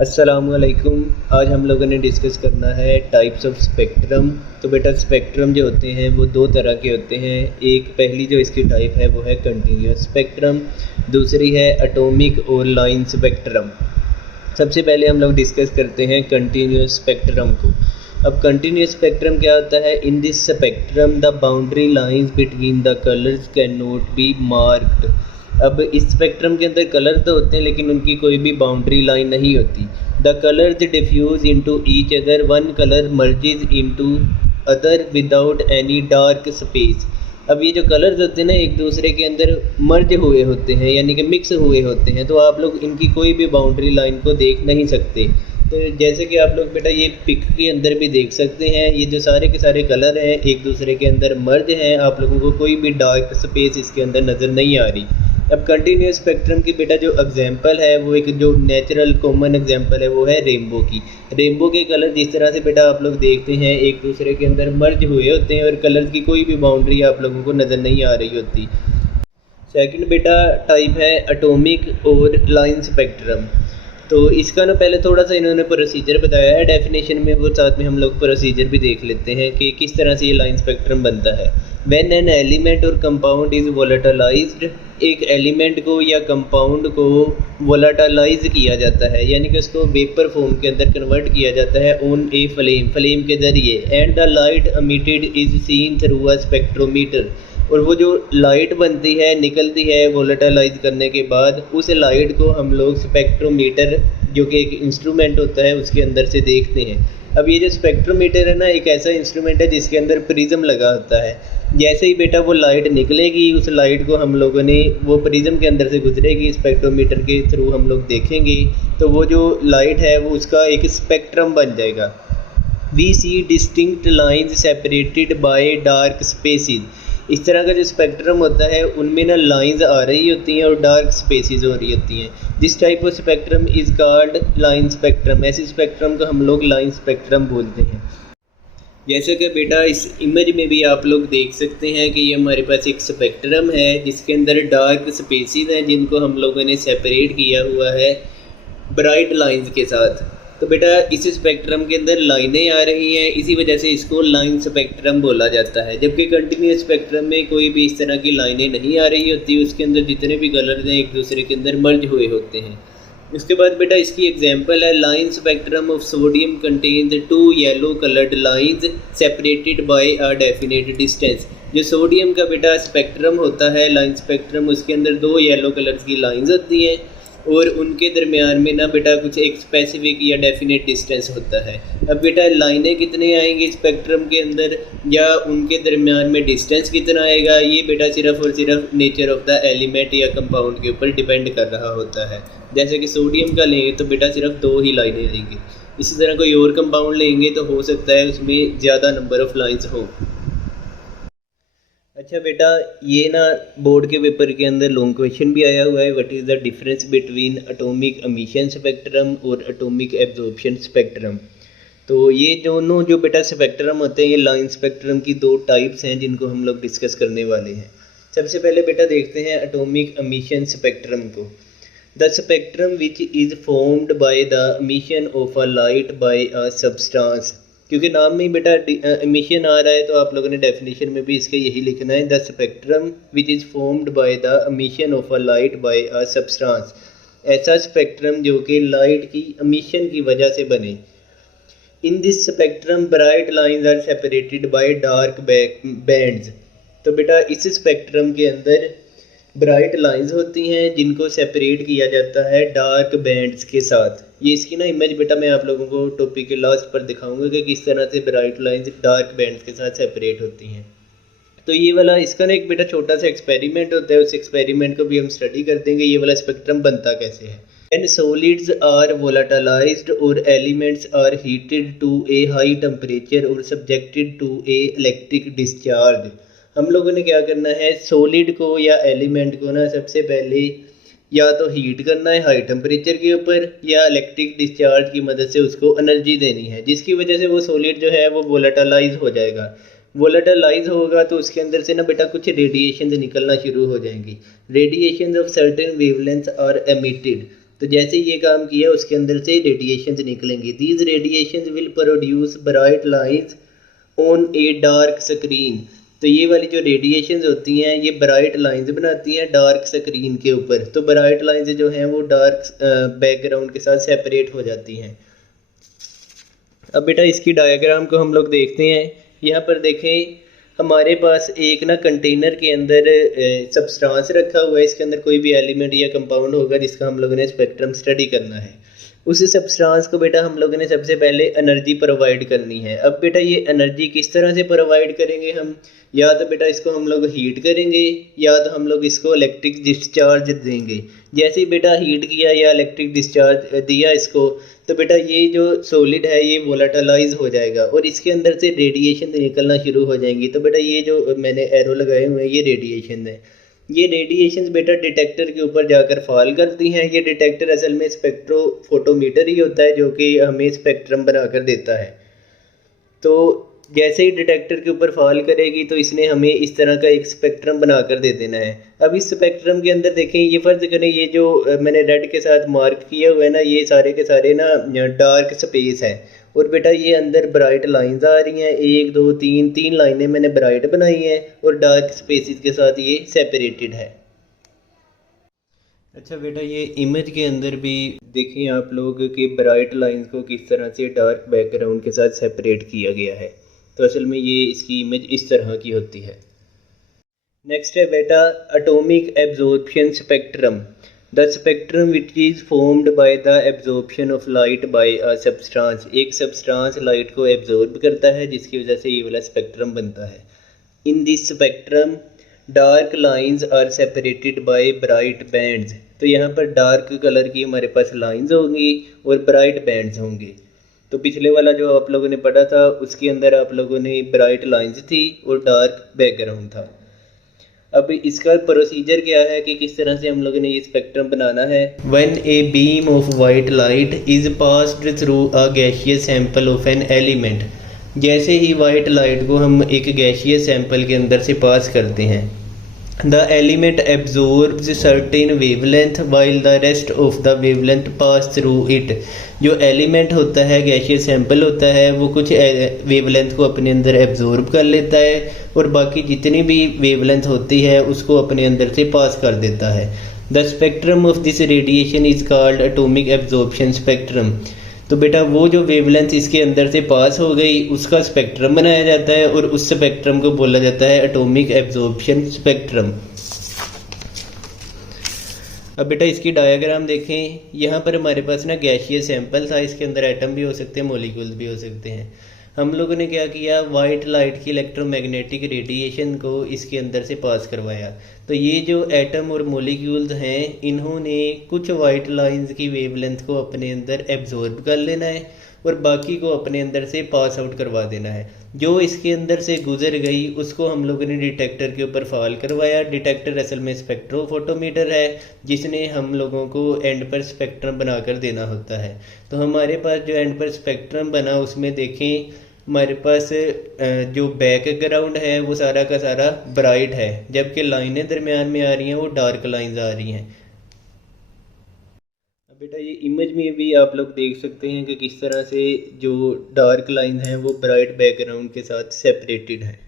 अस्सलामुअलैकुम। आज हम लोगों ने डिस्कस करना है टाइप्स ऑफ स्पेक्ट्रम। तो बेटा स्पेक्ट्रम जो होते हैं वो दो तरह के होते हैं। एक पहली जो इसकी टाइप है वो है कंटिन्यूस स्पेक्ट्रम, दूसरी है एटॉमिक और लाइन स्पेक्ट्रम। सबसे पहले हम लोग डिस्कस करते हैं कंटिन्यूस स्पेक्ट्रम को। अब कंटिन्यूस स्पेक्ट्रम क्या होता है? In this spectrum the boundary lines between the colours can not be marked. अब इस स्पेक्ट्रम के अंदर कलर तो होते हैं लेकिन उनकी कोई भी बाउंड्री लाइन नहीं होती। The colours diffuse into each other, one colour merges into other without any dark space. अब ये जो कलर्स होते हैं ना एक दूसरे के अंदर मर्ज हुए होते हैं, यानी कि मिक्स हुए होते हैं, तो आप लोग इनकी कोई भी बाउंड्री लाइन को देख नहीं सकते। तो जैसे कि आप लोग बेटा ये पिक के अंदर भी देख सकते हैं, ये जो सारे के सारे कलर हैं एक दूसरे के अंदर मर्ज हैं, आप लोगों को कोई भी डार्क स्पेस इसके अंदर नज़र नहीं आ रही। अब कंटिन्यूस स्पेक्ट्रम की बेटा जो एग्जांपल है वो एक जो नेचुरल कॉमन एग्जांपल है वो है रेनबो की। रेनबो के कलर जिस तरह से बेटा आप लोग देखते हैं एक दूसरे के अंदर मर्ज हुए होते हैं और कलर्स की कोई भी बाउंड्री आप लोगों को नज़र नहीं आ रही होती। सेकंड बेटा टाइप है एटॉमिक और लाइन स्पेक्ट्रम। तो इसका ना पहले थोड़ा सा इन्होंने प्रोसीजर बताया है डेफिनेशन में, वो साथ में हम लोग प्रोसीजर भी देख लेते हैं कि किस तरह से ये लाइन स्पेक्ट्रम बनता है। व्हेन एन एलिमेंट और कंपाउंड इज़ वोलेटिलाइज्ड, एक एलिमेंट को या कंपाउंड को वोलेटिलाइज किया जाता है, यानी कि उसको वेपर फॉर्म के अंदर कन्वर्ट किया जाता है ऑन ए फ्लेम के ज़रिए। And the light emitted is seen through a spectrometer, और वो जो लाइट बनती है निकलती है वोलेटिलाइज करने के बाद, उस लाइट को हम लोग स्पेक्ट्रोमीटर जो कि एक इंस्ट्रूमेंट होता है उसके अंदर से देखते हैं। अब ये जो स्पेक्ट्रोमीटर है ना एक ऐसा इंस्ट्रूमेंट है जिसके अंदर प्रिज्म लगा होता है। जैसे ही बेटा वो लाइट निकलेगी उस लाइट को हम लोगों ने वो प्रिज्म के अंदर से गुजरेगी, स्पेक्ट्रोमीटर के थ्रू हम लोग देखेंगे तो वो जो लाइट है वो उसका एक स्पेक्ट्रम बन जाएगा। We see distinct lines separated by dark spaces. इस तरह का जो स्पेक्ट्रम होता है उनमें ना लाइंस आ रही होती हैं और डार्क स्पेसिस हो रही होती हैं। This type of spectrum is called line spectrum. ऐसे स्पेक्ट्रम को हम लोग लाइन स्पेक्ट्रम बोलते हैं। जैसे कि बेटा इस इमेज में भी आप लोग देख सकते हैं कि ये हमारे पास एक स्पेक्ट्रम है जिसके अंदर डार्क स्पेसिस हैं जिनको हम लोगों ने सेपरेट किया हुआ है ब्राइट लाइंस के साथ। तो बेटा इस स्पेक्ट्रम के अंदर लाइनें आ रही हैं, इसी वजह से इसको लाइन स्पेक्ट्रम बोला जाता है। जबकि कंटिन्यूस स्पेक्ट्रम में कोई भी इस तरह की लाइनें नहीं आ रही होती, उसके अंदर जितने भी कलर्स हैं एक दूसरे के अंदर मर्ज हुए होते हैं। उसके बाद बेटा इसकी एग्जांपल है line spectrum of sodium contains two yellow coloured lines separated by a definite distance. जो सोडियम का बेटा स्पेक्ट्रम होता है लाइन स्पेक्ट्रम, उसके अंदर दो येलो कलर्स की लाइंस होती हैं और उनके दरमियान में ना बेटा कुछ एक स्पेसिफिक या डेफिनेट डिस्टेंस होता है। अब बेटा लाइनें कितने आएंगी स्पेक्ट्रम के अंदर या उनके दरमियान में डिस्टेंस कितना आएगा, ये बेटा सिर्फ और सिर्फ नेचर ऑफ द एलिमेंट या कंपाउंड के ऊपर डिपेंड कर रहा होता है। जैसे कि सोडियम का लेंगे तो बेटा सिर्फ दो ही लाइनें आएंगी। इसी तरह कोई और कंपाउंड लेंगे तो हो सकता है उसमें ज़्यादा नंबर ऑफ लाइन्स हो। अच्छा बेटा ये ना बोर्ड के पेपर के अंदर लॉन्ग क्वेश्चन भी आया हुआ है, what is the difference between atomic emission spectrum और एटॉमिक एब्जॉर्प्शन स्पेक्ट्रम। तो ये दोनों जो बेटा स्पेक्ट्रम होते हैं ये लाइन स्पेक्ट्रम की दो टाइप्स हैं जिनको हम लोग डिस्कस करने वाले हैं। सबसे पहले बेटा देखते हैं एटॉमिक एमिशन स्पेक्ट्रम को। The spectrum which is formed by the emission of a light by a substance. क्योंकि नाम में ही बेटा एमिशन आ रहा है तो आप लोगों ने डेफिनेशन में भी इसके यही लिखना है, the spectrum which is formed by the emission of a light by a substance. ऐसा स्पेक्ट्रम जो कि लाइट की एमिशन की वजह से बने। In this spectrum bright lines are separated by dark bands. तो बेटा इस स्पेक्ट्रम के अंदर ब्राइट लाइंस होती हैं जिनको सेपरेट किया जाता है डार्क बैंड्स के साथ। ये इसकी ना इमेज बेटा मैं आप लोगों को टॉपिक के लास्ट पर दिखाऊंगा कि किस तरह से ब्राइट लाइंस डार्क बैंड्स के साथ सेपरेट होती हैं। तो ये वाला इसका ना एक बेटा छोटा सा एक्सपेरिमेंट होता है, उस एक्सपेरिमेंट को भी हम स्टडी कर देंगे ये वाला स्पेक्ट्रम बनता कैसे है। When solids are volatilized or elements are heated to a high temperature or subjected to a electric discharge। हम लोगों ने क्या करना है, सॉलिड को या एलिमेंट को ना सबसे पहले या तो हीट करना है हाई टेम्परेचर के ऊपर या इलेक्ट्रिक डिस्चार्ज की मदद से उसको एनर्जी देनी है, जिसकी वजह से वो सॉलिड जो है वो वोलेटिलाइज हो जाएगा। वोलेटिलाइज होगा तो उसके अंदर से ना बेटा कुछ रेडिएशन निकलना शुरू हो जाएंगी। Radiation of certain wavelength are emitted. तो जैसे ये काम किया उसके अंदर से रेडिएशंस निकलेंगी। These radiations will produce bright lines on a dark screen. तो ये वाली जो रेडिएशंस होती हैं ये ब्राइट लाइंस बनाती हैं डार्क स्क्रीन के ऊपर। तो ब्राइट लाइंस जो हैं वो डार्क बैकग्राउंड के साथ सेपरेट हो जाती हैं। अब बेटा इसकी डायग्राम को हम लोग देखते हैं। यहाँ पर देखें हमारे पास एक ना कंटेनर के अंदर सब्सटेंस रखा हुआ है। इसके अंदर कोई भी एलिमेंट या कंपाउंड होगा जिसका हम लोगों ने स्पेक्ट्रम स्टडी करना है। उस सब्सटेंस को बेटा हम लोगों ने सबसे पहले एनर्जी प्रोवाइड करनी है। अब बेटा ये एनर्जी किस तरह से प्रोवाइड करेंगे हम, या तो बेटा इसको हम लोग हीट करेंगे या तो हम लोग इसको इलेक्ट्रिक डिस्चार्ज देंगे। जैसे ही बेटा हीट किया या इलेक्ट्रिक डिस्चार्ज दिया इसको, तो बेटा ये जो सॉलिड है ये वोलेटाइलाइज हो जाएगा और इसके अंदर से रेडिएशन निकलना शुरू हो जाएंगी। तो बेटा ये जो मैंने एरो लगाए हुए हैं ये रेडिएशन है। ये रेडिएशंस बेटा डिटेक्टर के ऊपर जाकर फॉल करती हैं। ये डिटेक्टर असल में स्पेक्ट्रोफोटोमीटर ही होता है जो कि हमें स्पेक्ट्रम बनाकर देता है। तो जैसे ही डिटेक्टर के ऊपर फॉल करेगी तो इसने हमें इस तरह का एक स्पेक्ट्रम बनाकर दे देना है। अब इस स्पेक्ट्रम के अंदर देखें, ये फ़र्ज़ करें ये जो मैंने रेड के साथ मार्क किया हुआ है ना, ये सारे के सारे ना डार्क स्पेस है और बेटा ये अंदर ब्राइट लाइंस आ रही हैं। 1 2 3 लाइनें मैंने ब्राइट बनाई हैं और डार्क स्पेसिस के साथ ये सेपरेटेड है। अच्छा बेटा ये इमेज के अंदर भी देखें आप लोग कि ब्राइट लाइंस को किस तरह से डार्क बैकग्राउंड के साथ सेपरेट किया गया है। तो असल में ये इसकी इमेज इस तरह की होती है। नेक्स्ट है बेटा atomic absorption spectrum. The spectrum which is formed by the absorption of light by a substance. एक सब्सटेंस लाइट को एब्जॉर्ब करता है जिसकी वजह से ये वाला स्पेक्ट्रम बनता है। In this spectrum dark lines are separated by bright bands. तो यहाँ पर डार्क कलर की हमारे पास लाइंस होंगी और ब्राइट बैंड्स होंगे। तो पिछले वाला जो आप लोगों ने पढ़ा था उसके अंदर आप लोगों ने ब्राइट लाइंस थी और डार्क बैकग्राउंड था। अब इसका प्रोसीजर क्या है कि किस तरह से हम लोगों ने ये स्पेक्ट्रम बनाना है। When a beam of white light is passed through a gaseous sample of an element. जैसे ही वाइट लाइट को हम एक गैसियस सैंपल के अंदर से पास करते हैं, the element absorbs certain wavelength while the rest of the wavelength pass through it. जो एलिमेंट होता है गैसियस सैंपल होता है वो कुछ वेवलेंथ को अपने अंदर एब्जॉर्ब कर लेता है और बाकी जितनी भी वेवलेंथ होती है उसको अपने अंदर से पास कर देता है। The spectrum of this radiation is called atomic absorption spectrum. तो बेटा वो जो वेवलेंथ इसके अंदर से पास हो गई उसका स्पेक्ट्रम बनाया जाता है और उस स्पेक्ट्रम को बोला जाता है एटॉमिक एब्जॉर्प्शन स्पेक्ट्रम। अब बेटा इसकी डायग्राम देखें। यहाँ पर हमारे पास ना गैसियस सैंपल था, इसके अंदर एटम भी हो सकते हैं, मॉलिक्यूल्स भी हो सकते हैं। हम लोगों ने क्या किया, वाइट लाइट की इलेक्ट्रोमैग्नेटिक रेडिएशन को इसके अंदर से पास करवाया। तो ये जो एटम और मॉलिक्यूल्स हैं इन्होंने कुछ वाइट लाइंस की वेवलेंथ को अपने अंदर एब्जॉर्ब कर लेना है और बाकी को अपने अंदर से पास आउट करवा देना है। जो इसके अंदर से गुजर गई उसको हम लोगों ने डिटेक्टर के ऊपर फॉल करवाया। डिटेक्टर असल में स्पेक्ट्रोफोटोमीटर है जिसने हम लोगों को एंड पर स्पेक्ट्रम बनाकर देना होता है। तो हमारे पास जो एंड पर स्पेक्ट्रम बना उसमें देखें हमारे पास जो बैकग्राउंड है वो सारा का सारा ब्राइट है, जबकि लाइनें दरमियान में आ रही हैं वो डार्क लाइंस आ रही हैं। अब बेटा ये इमेज में भी आप लोग देख सकते हैं कि किस तरह से जो डार्क लाइन है वो ब्राइट बैकग्राउंड के साथ सेपरेटेड है।